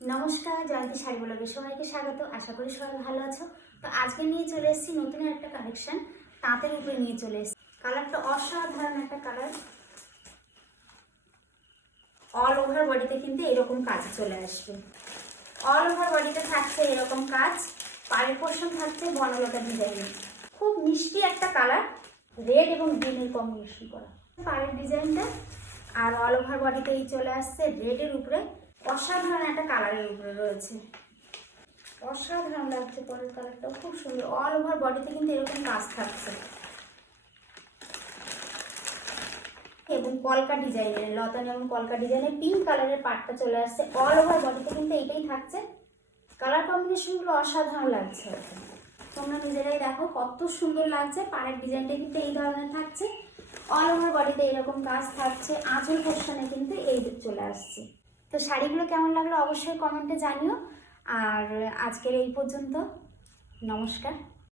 নমস্কার, জয়ন্তী শাড়ি ব্লগে সবাইকে স্বাগত। আশা করি সবাই ভালো আছো। তো আজকে নিয়ে চলে এসেছি নতুন একটা কালেকশন, তাঁতের উপরে নিয়ে চলে এসেছি। কালারটা অসাধারণ একটা কালার। অল ওভার বডিতে কিন্তু এরকম কাজ চলে আসবে। অল ওভার বডিতে থাকছে এরকম কাজ, পাড়ের পোর্শন থাকছে বনলতা ডিজাইনের। খুব মিষ্টি একটা কালার, রেড এবং গ্রিনের কম্বিনেশন করা পাড়ের ডিজাইনটা। আর অল ওভার বডিতেই চলে আসছে রেডের উপরে, অসাধারণ একটা কালারের উপরে রয়েছে। অসাধারণ লাগছে, পরের কালারটাও খুব সুন্দর। অল ওভার বডিতে কিন্তু এরকম কাজ থাকছে এবং কলকা ডিজাইনের, লতা যেমন কলকা ডিজাইনের পিঙ্ক কালারের পাটটা চলে আসছে। অল ওভার বডিতে কিন্তু এইটাই থাকছে। কালার কম্বিনেশনগুলো অসাধারণ লাগছে। তোমরা নিজেরাই দেখো কত সুন্দর লাগছে। পাড়ের ডিজাইনটা কিন্তু এই ধরনের থাকছে, অল ওভার বডিতে এরকম কাজ থাকছে। আঁচল পোর্শনে কিন্তু এই চলে আসছে। তো শাড়িগুলো কেমন লাগলো অবশ্যই কমেন্টে জানিও। আর আজকের এই পর্যন্ত, নমস্কার।